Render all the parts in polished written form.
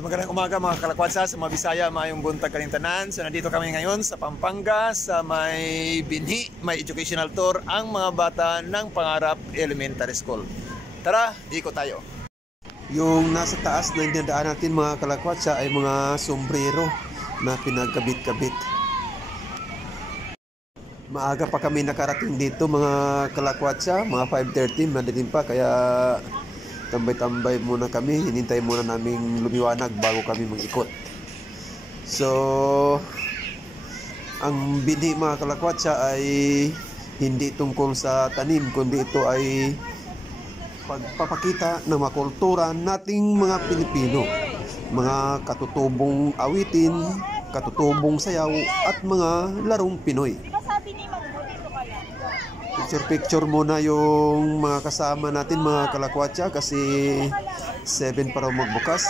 So magandang umaga mga kalakwansa, sa mga Bisaya, mayong buntag kaning tanan. So nandito kami ngayon sa Pampanga sa may binhi, may educational tour ang mga bata ng Pangarap Elementary School. Tara, ikot tayo. Yung nasa taas na dinadaan natin mga kalakwansa ay mga sombrero na pinagkabit-kabit. Maaga pa kami nakarating dito mga kalakwansa, mga 5:30, madaling pa, kaya tambay-tambay muna kami, hinintay muna naming lumiwanag bago kami mag-ikot. So, ang binhi mga kalakwatsa ay hindi tungkol sa tanim, kundi ito ay pagpapakita ng mga kultura nating mga Pilipino. Mga katutubong awitin, katutubong sayaw, at mga larong Pinoy. Picture muna yung mga kasama natin mga kalakwatsa kasi 7 para magbukas.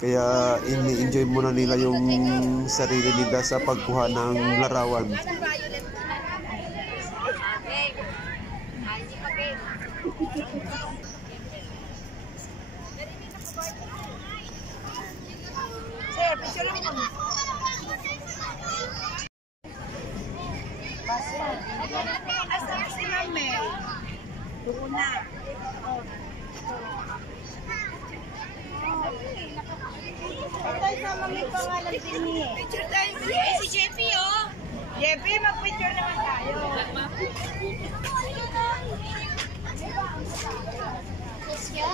Kaya ini-enjoy muna nila yung sarili nila sa pagkuha ng larawan. Sir, picture lang mo. Asa si Mame? Doon na. Patay sa Mame pangalan din niya. Picture tayo. Si JP oh. JP, mag-picture naman tayo. Let's go.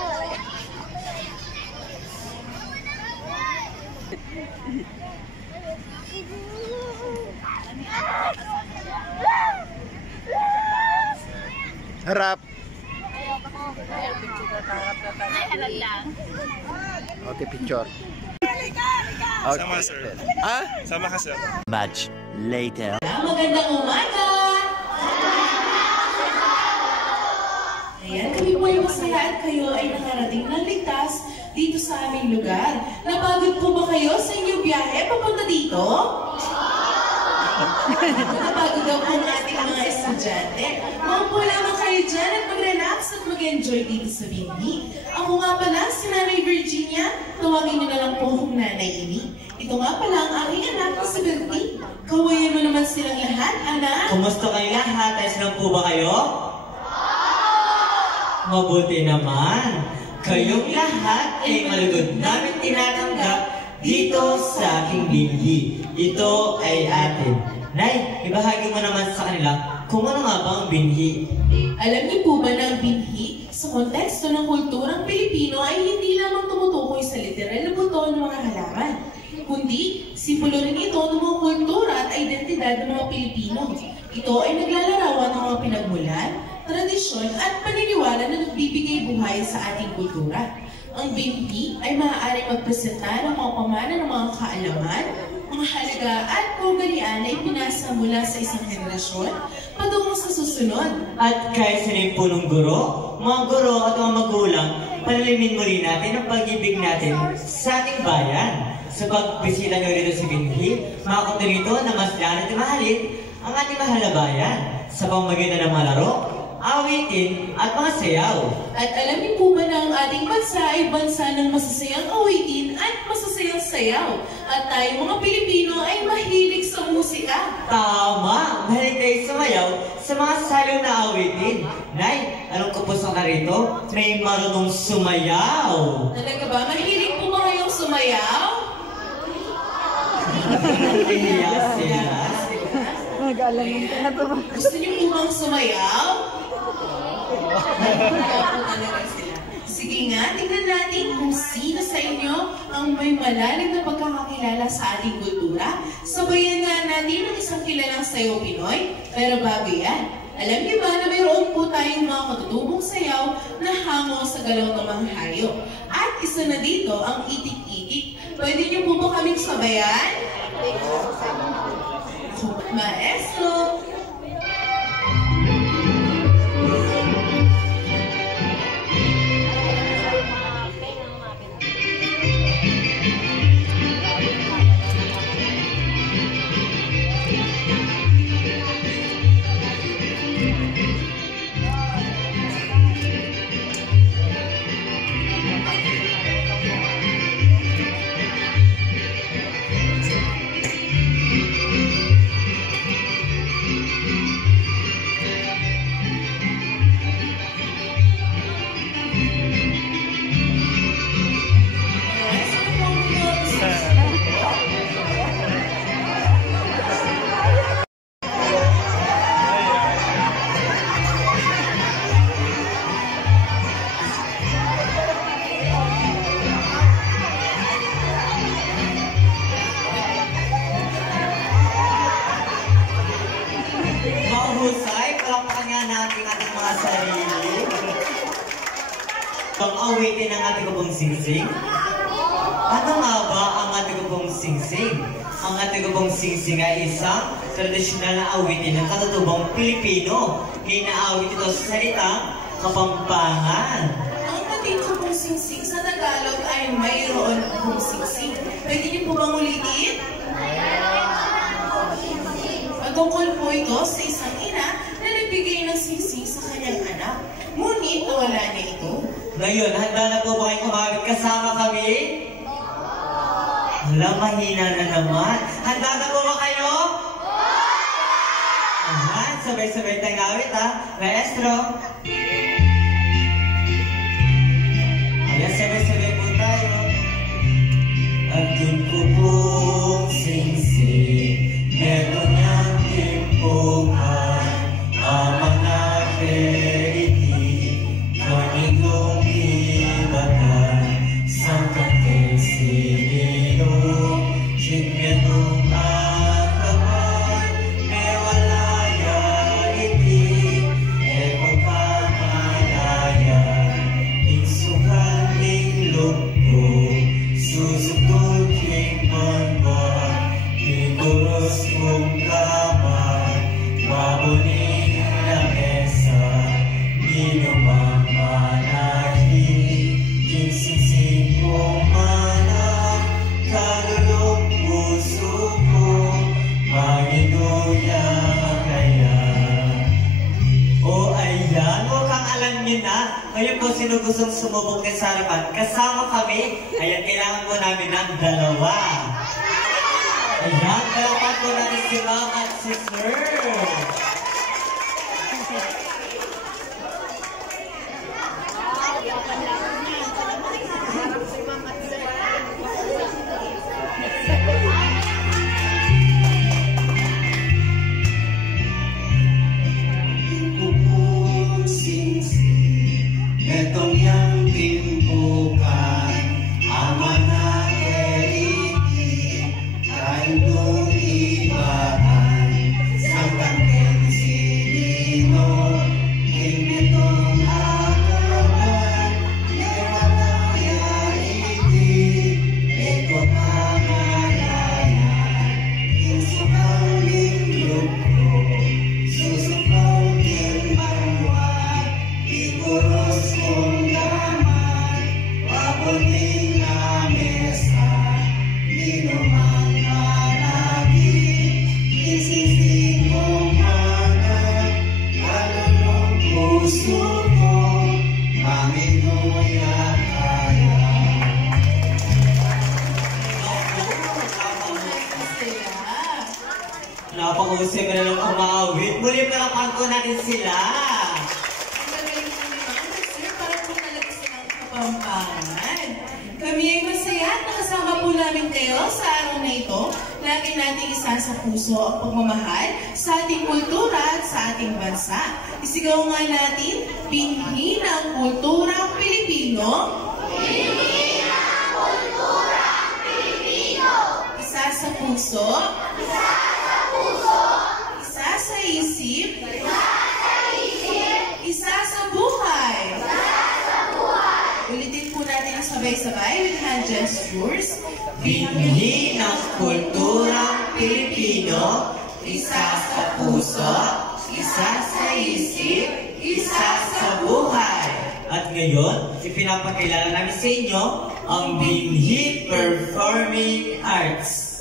Harap. Okay, picture. Okay. Sama sir. Ah? Sama ka sir. Much later. Magandang umaga! Ayan, kami po yung masaya at kayo ay nakarating ng ligtas dito sa aming lugar. Napagod po ba kayo sa inyong biyahe papunta dito? Napagod daw po ang ating mga estudyante. Maupo lamang kayo dyan at mag-relax at mag-enjoy dito sa binhi. Ako nga pala, si Nanay Virginia. Tawagin niyo na lang po akong Nanay Ini. Ito nga pala ang aking anak na si Bertie. Kawayan mo naman silang lahat, anak. Kumusta kayo lahat? Ayos lang po ba kayo? Mabuti naman. Kayong lahat ay malugod namin tinatanggap dito sa aking binhi. Ito ay atin. Nay, ibahagi mo naman sa kanila kung ano nga ba ang binhi. Alam niyo po ba na ang binhi sa konteksto ng kulturang Pilipino ay hindi lamang tumutukoy sa literal na buto ng mga halaman, kundi simbolo rin ito ng mga kultura at identidad ng mga Pilipino. Ito ay naglalarawan ng mga pinagmulan, tradisyon at paniniwala na nagbibigay buhay sa ating kultura. Ang binhi ay maaaring magpresenta ng mga pamana ng mga kaalaman, mga halaga at kaugalian na ipinasa mula sa isang henerasyon patungo sa susunod. At kahit sinin po ng guro, mga guro at mga magulang, palalimin muli natin ang pag-ibig natin sa ating bayan. Sa pagbisita nyo rito sa binhi, makakunta rito na mas lalo at mahalin ang ating mahal na bayan sa pamamagitan ng mga laro, awitin at mga sayaw. At alam niyo po ba na ang ating bansa ay bansa ng masasayang awitin at masasayang sayaw? At tayo mga Pilipino ay mahilig sa musika. Tama! Mahilig tayo sumayaw sa mga salong na awitin. Nay, anong kapuso ka rito? May marunong sumayaw. Talaga ba? Mahilig po ba kayong sumayaw? Iya sila. Gusto niyo po bang sumayaw? Sige nga, tingnan natin kung sino sa inyo ang may malalim na pagkakakilala sa ating kultura. Sabayan nga natin ang isang kilalang sayaw Pinoy. Pero bago yan, alam niyo ba na mayroon po tayong mga katutubong sayaw na hango sa galaw ng mga hayop. At isa na dito ang itik-itik. Pwede niyo po ba kaming sabayan? Maestro! Ang awitin ng ating pong singsing? Ano nga ba ang ating pong singsing? Ang ating pong singsing ay isang tradisyonal na awitin ng katutubong Pilipino. Inaawit ito sa salitang Kapampangan. Ang ating pong singsing sa Tagalog ay mayroon pong singsing. Pwede niyo po bang ulitin? Tungkol po ito sa isang ina na nagbigay ng singsing sa kanyang anak. Ngunit nawala na ito. Ngayon, handa na po ba kayong kumawit kasama kami? Wala, mahina na naman. Handa na po ba kayo? Ayan, sabay-sabay tayong awit ha. Maestro. Ayan, sabay-sabay po tayo. Atin ko pong singsing, meron niyang timpuhan, ama na periti, kanigong ibatan, sa katesilino, singenong akapan, mewalaya iti, epagkamalaya, insukaling lukpo, susukul king manwa, tiguros kong kamay, mabuning na mesa, ginumang manahi, kinsinsing kong mana, kalulong puso ko, maginuya kaya. O ayan, mukhang alam niyo na. Ngayon po, sino gustong sumubok din sa harapan? Kasama kami. Ayan, kailangan po namin ng dalawa. Ayan, kailangan po natin si Ma'am at si Sir. Etong yang timpukan, aman na eriti, kaindong ibaan, sa kanteng silino, kinitong akaban, lewataya iti, ekot amalaya, insukang lingluko, susukang kinbanwa, iguros kong damay, wabuning na mesa, minumang malagi, isising kong mana, kalulong puso ko, maminuya kaya. Napag-usip na lang umawit. Muli palakpan po natin sila. Ang gagaling po ni Ma'am at Sir para po talaga silang Kapampangan. Kami ay masaya at nakasama po namin kayo sa araw na ito. Lagi nating isa sa puso ang pagmamahal sa ating kultura at sa ating bansa. Isigaw nga natin, binhi ng kulturang Pilipino. Binhi ng kulturang Pilipino. Isa sa puso. Isa sa puso. Isa sa isip. Isa sa isip. Isa sa buhay. Isa sa buhay. Ulitin po natin ang sabay-sabay with hand gestures. Binhi ng kulturang Pilipino, isa sa puso, isa sa isip, isa sa buhay. At ngayon, ipinapakilala namin sa inyo ang Binhi Performing Arts.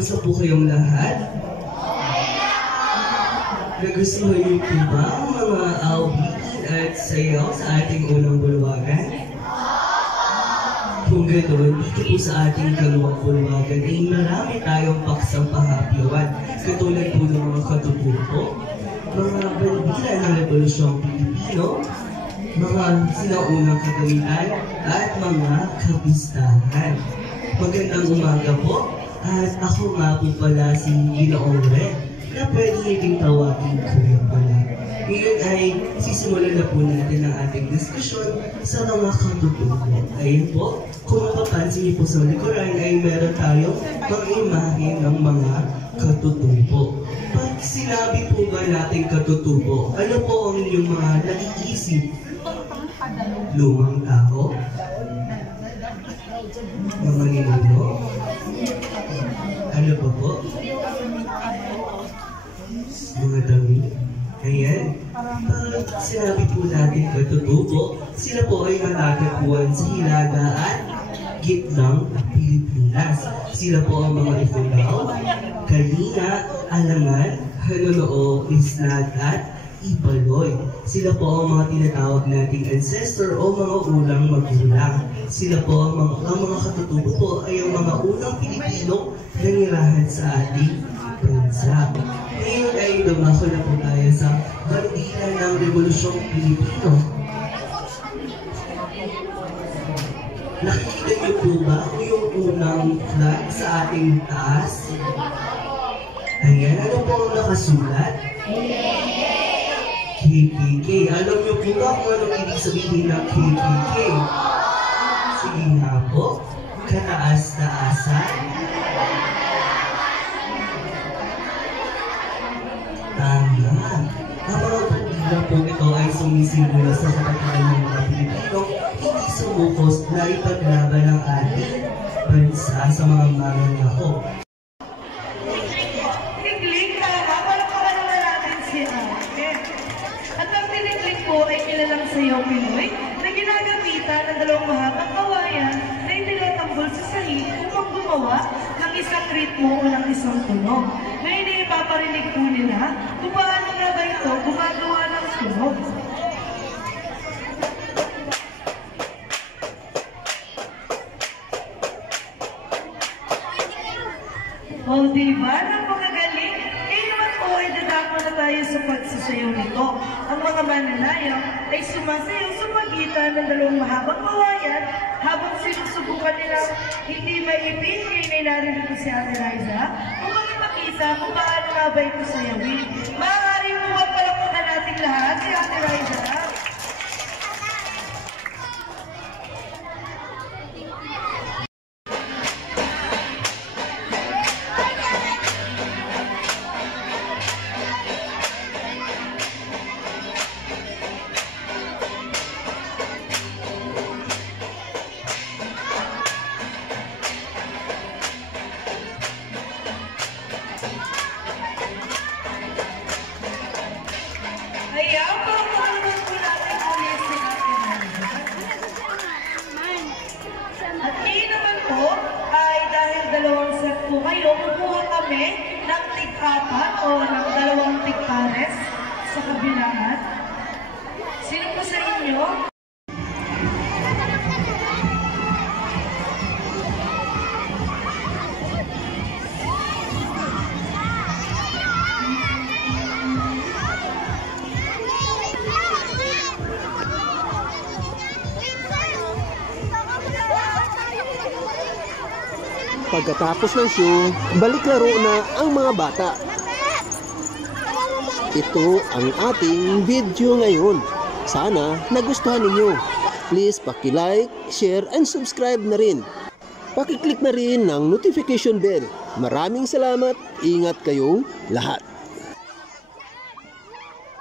Kumusta po kayong lahat? Nagustuhan niyo po ba ang mga awitin at sayaw sa ating unang bulwagan? Kung ganoon, dito po sa ating kalawang bulwagan ay marami tayong paksang pahapyawan, katulad po ng mga katutubo, mga bandila ng Revolusyong Pilipino, mga sinaunang kagamitan, at mga kapistahan. Magandang umaga po, at ako nga po pala si Ginoong Red, na pwede niyong tawagin Kuya pala. Ngayon ay sisimulan na po natin ang ating diskusyon sa mga katutubo. Ayun po, kung mapapansin niyo po sa likuran ay meron tayong mga imahe ng mga katutubo. Pag sinabi po ba natin katutubo, ano po ang inyong mga naiisip? Lumang tao? Mga ninuno? Ano pa po? Mga damit? Ayan. Pag sinabi po natin katutubo, sila po ay matatagpuan sa Hilaga at gitnang Pilipinas. Sila po ang mga Ifugao, Kalinga, Alangan, Hanunoo, Isnad at Ibaloy. Sila po ang mga tinatawag nating ancestor o mga unang magulang. Sila po ang mga katutubo po ay ang mga unang Pilipino na nirahan sa ating bansa. Ngayon ay dumako na po tayo sa bandila ng Revolusyong Pilipino. Nakikita niyo po ba yung unang flag sa ating taas? Ayan, ano po ang nakasulat? KKK. Alam niyo po ba kung anong ibig sabihin ng KKK? Sige nga po, kataas-taasan. Tama. Ang mga bandila po ito ay sumisimbolo sa kapatiran ng mga Pilipino, hindi sumukos na ipaglaban ng ating bansa sa mga mananakop. Tigling, tama. Palakpakan naman natin si Ate. At ang tinigling po ay kilalang sayaw Pinoy na ginagamitan ng dalawang mahabang kawayan na itinatambol sa sahig upang gumawa ng isang ritmo o ng isang tunog. Ngayon ay ipaparinig po nila kung paano nga ba ito gumagawa ng tunog. O diba? Napakagaling. Kaya naman po ay dadako na tayo sa pagsasayaw nito. Ang mga mananayaw ay sumasayaw sa pagitan ng dalawang mahabang kawayan habang sinusubukan nilang hindi maipin. Ngayon ay narinig si Ate Liza upang ipakita kung paano nga ba ito sayawin. Maaari po ba palakpakan natin lahat si Ate Liza? Ayan, palakpakan po natin ulit si Ate Liza. At ngayon naman po ay dahil dalawang set po kayo, kukuha kami ng tig-apat o ng dalawang tig-pares sa kabilaan. Sino po sa inyo? Pagkatapos ng show, balik laro na ang mga bata. Ito ang ating video ngayon. Sana nagustuhan ninyo. Please paki-like, share, and subscribe na rin. Paki-click na rin ng notification bell. Maraming salamat. Ingat kayong lahat.